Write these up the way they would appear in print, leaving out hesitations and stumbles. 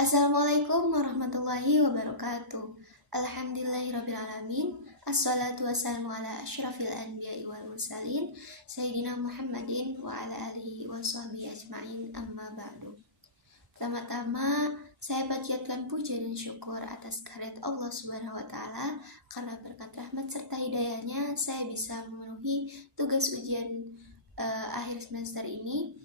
Assalamualaikum warahmatullahi wabarakatuh. Alhamdulillahirrabbilalamin. Assalatu wassalamu ala asyrafil anbiya'i wal mursalin Sayyidina Muhammadin wa ala alihi wa sahbihi ajma'in, amma ba'du. Pertama-tama saya panjatkan puja dan syukur atas kehadirat Allah Subhanahu wa taala, karena berkat rahmat serta hidayahnya saya bisa memenuhi tugas ujian akhir semester ini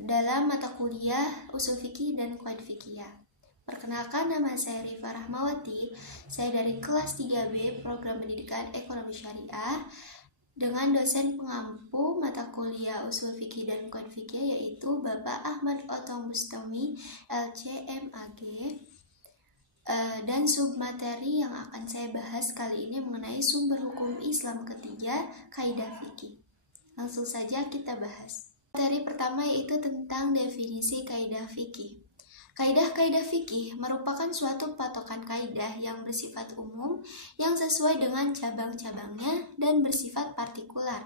dalam mata kuliah Ushul Fiqih dan Qawaid Fiqhiyah. Perkenalkan, nama saya Rifa Rahmawati. Saya dari kelas 3B Program Pendidikan Ekonomi Syariah dengan dosen pengampu mata kuliah Ushul Fiqih dan Qawaid Fiqhiyah, yaitu Bapak Ahmad Otong Bustami, LCMAG. Dan submateri yang akan saya bahas kali ini mengenai sumber hukum Islam ketiga, kaidah fikih. Langsung saja kita bahas. Materi pertama yaitu tentang definisi kaidah fikih. Kaidah-kaidah fikih merupakan suatu patokan kaidah yang bersifat umum yang sesuai dengan cabang-cabangnya dan bersifat partikular.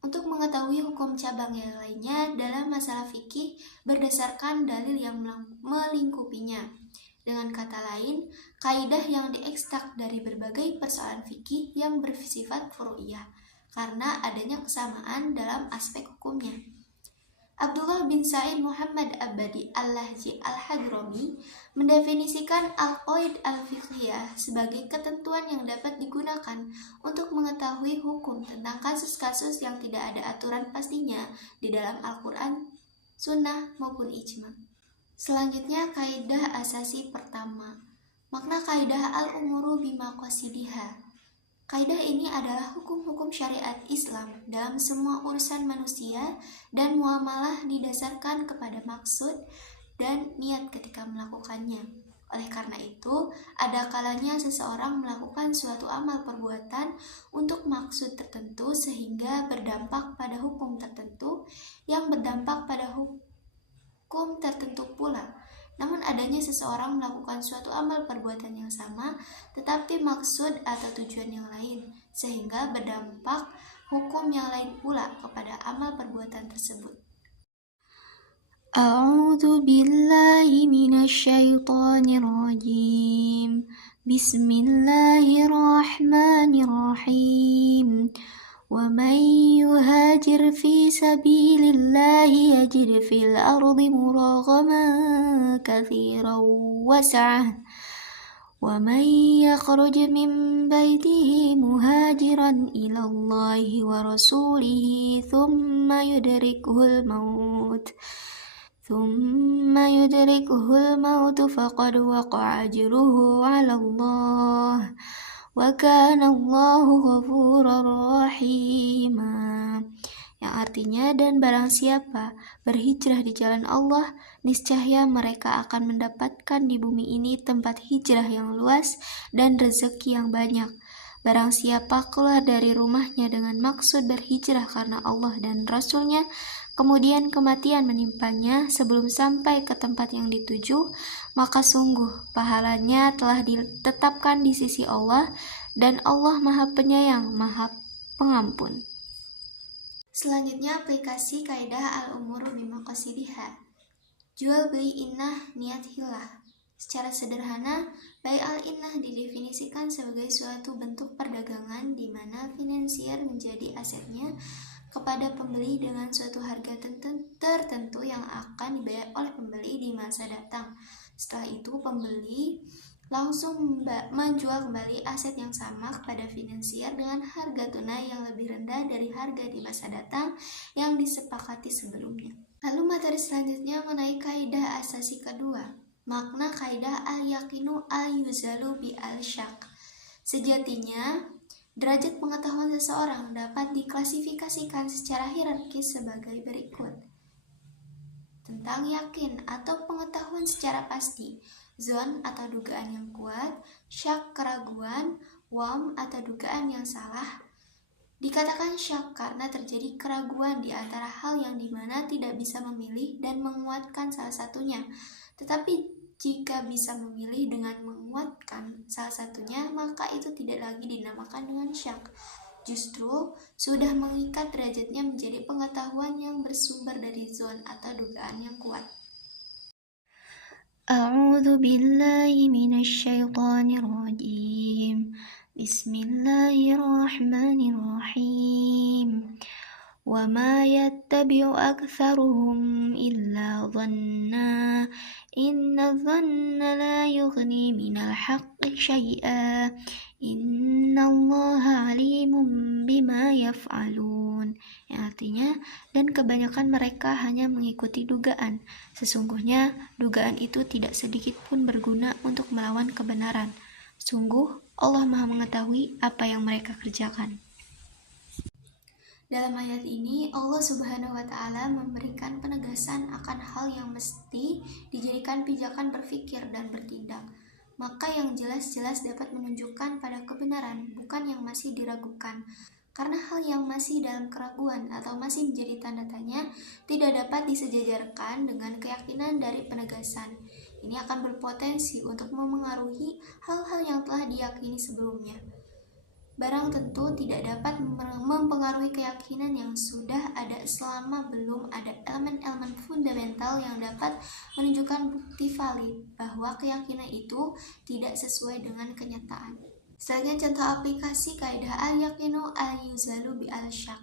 Untuk mengetahui hukum cabang yang lainnya dalam masalah fikih berdasarkan dalil yang melingkupinya. Dengan kata lain, kaidah yang diekstrak dari berbagai persoalan fikih yang bersifat furu'iyah karena adanya kesamaan dalam aspek hukumnya. Abdullah bin Sa'id Muhammad Abadi Al-Lahji Al-Hadrami mendefinisikan al-qawaid al-fiqhiyah sebagai ketentuan yang dapat digunakan untuk mengetahui hukum tentang kasus-kasus yang tidak ada aturan pastinya di dalam Al-Quran, Sunnah maupun Ijma. Selanjutnya, kaidah asasi pertama. Makna kaidah al-umuru bimaqasidiha. Kaidah ini adalah hukum-hukum syariat Islam dalam semua urusan manusia dan muamalah didasarkan kepada maksud dan niat ketika melakukannya. Oleh karena itu, ada kalanya seseorang melakukan suatu amal perbuatan untuk maksud tertentu sehingga berdampak pada hukum tertentu yang berdampak pada hukum tertentu pula. Namun adanya seseorang melakukan suatu amal perbuatan yang sama tetapi maksud atau tujuan yang lain, sehingga berdampak hukum yang lain pula kepada amal perbuatan tersebut. A'udzu billahi minasyaitonir rajim. Bismillahirrahmanirrahim. وَمَنْ يُهَاجِرْ فِي سَبِيلِ اللَّهِ يَجِدْ فِي الْأَرْضِ مُرَاغَمًا كَثِيرًا وَسَعَةً وَمَنْ يَخْرُجْ مِنْ بَيْتِهِ مُهَاجِرًا إِلَى اللَّهِ وَرَسُولِهِ ثُمَّ يُدْرِكْهُ الْمَوْتُ فَقَدْ وَقَعَ أَجْرُهُ عَلَى اللَّهِ وَكَانَ اللَّهُ غَفُورًا رَحِيمًا, yang artinya, dan barang siapa berhijrah di jalan Allah, niscaya mereka akan mendapatkan di bumi ini tempat hijrah yang luas dan rezeki yang banyak. Barang siapa keluar dari rumahnya dengan maksud berhijrah karena Allah dan Rasul-Nya, kemudian kematian menimpanya sebelum sampai ke tempat yang dituju, maka sungguh pahalanya telah ditetapkan di sisi Allah, dan Allah Maha Penyayang, Maha Pengampun. Selanjutnya, aplikasi kaidah al-umuru bimaqasidiha. Jual beli innah niat hilah. Secara sederhana, bai al-innah didefinisikan sebagai suatu bentuk perdagangan di mana finansier menjadi asetnya kepada pembeli dengan suatu harga tertentu yang akan dibayar oleh pembeli di masa datang. Setelah itu, pembeli langsung menjual kembali aset yang sama kepada finansier dengan harga tunai yang lebih rendah dari harga di masa datang yang disepakati sebelumnya. Lalu materi selanjutnya mengenai kaidah asasi kedua. Makna kaidah al-yaqinu al-yuzalu bi al-syak. Sejatinya, derajat pengetahuan seseorang dapat diklasifikasikan secara hierarkis sebagai berikut. Tentang yakin atau pengetahuan secara pasti, zon atau dugaan yang kuat, syak keraguan, wam atau dugaan yang salah. Dikatakan syak karena terjadi keraguan di antara hal yang dimana tidak bisa memilih dan menguatkan salah satunya. Tetapi jika bisa memilih dengan menguatkan salah satunya, maka itu tidak lagi dinamakan dengan syak. Justru sudah mengikat derajatnya menjadi pengetahuan yang bersumber dari zon atau dugaan yang kuat. A'udzu billahi minasy syaithanir rajim. Bismillahirrahmanirrahim. Wa ma yattabi'u aktsaruhum illa dhanna. Inna dhanna la yughni minal haqqi syai'a. Innallaha alimun bima yaf'alun. Yang artinya, dan kebanyakan mereka hanya mengikuti dugaan. Sesungguhnya, dugaan itu tidak sedikit pun berguna untuk melawan kebenaran. Sungguh, Allah Maha mengetahui apa yang mereka kerjakan. Dalam ayat ini, Allah Subhanahu wa Ta'ala memberikan penegasan akan hal yang mesti dijadikan pijakan berpikir dan bertindak. Maka yang jelas-jelas dapat menunjukkan pada kebenaran, bukan yang masih diragukan. Karena hal yang masih dalam keraguan atau masih menjadi tanda tanya tidak dapat disejajarkan dengan keyakinan dari penegasan. Ini akan berpotensi untuk memengaruhi hal-hal yang telah diyakini sebelumnya. Barang tentu tidak dapat mempengaruhi keyakinan yang sudah ada selama belum ada elemen-elemen fundamental yang dapat menunjukkan bukti valid bahwa keyakinan itu tidak sesuai dengan kenyataan. Selanjutnya contoh aplikasi kaidah al-yaqinu al-yuzalu bi al-syak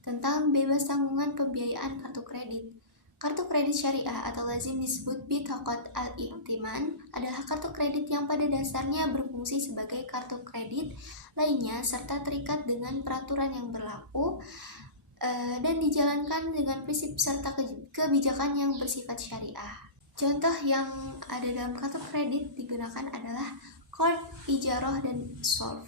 tentang bebas tanggungan pembiayaan kartu kredit. Kartu kredit syariah atau lazim disebut bitaqat al-i'timan adalah kartu kredit yang pada dasarnya berfungsi sebagai kartu kredit lainnya serta terikat dengan peraturan yang berlaku dan dijalankan dengan prinsip serta kebijakan yang bersifat syariah. Contoh yang ada dalam kartu kredit digunakan adalah qard, ijarah, dan solv.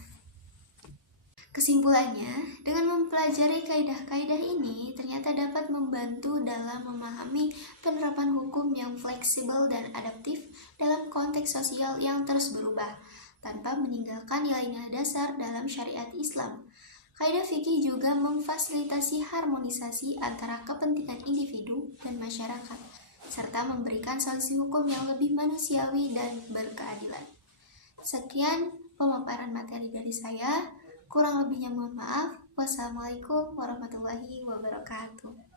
Kesimpulannya, dengan mempelajari kaidah-kaidah ini ternyata dapat membantu dalam memahami penerapan hukum yang fleksibel dan adaptif dalam konteks sosial yang terus berubah, tanpa meninggalkan nilai-nilai dasar dalam syariat Islam. Kaidah fikih juga memfasilitasi harmonisasi antara kepentingan individu dan masyarakat, serta memberikan solusi hukum yang lebih manusiawi dan berkeadilan. Sekian pemaparan materi dari saya. Kurang lebihnya mohon maaf. Wassalamualaikum warahmatullahi wabarakatuh.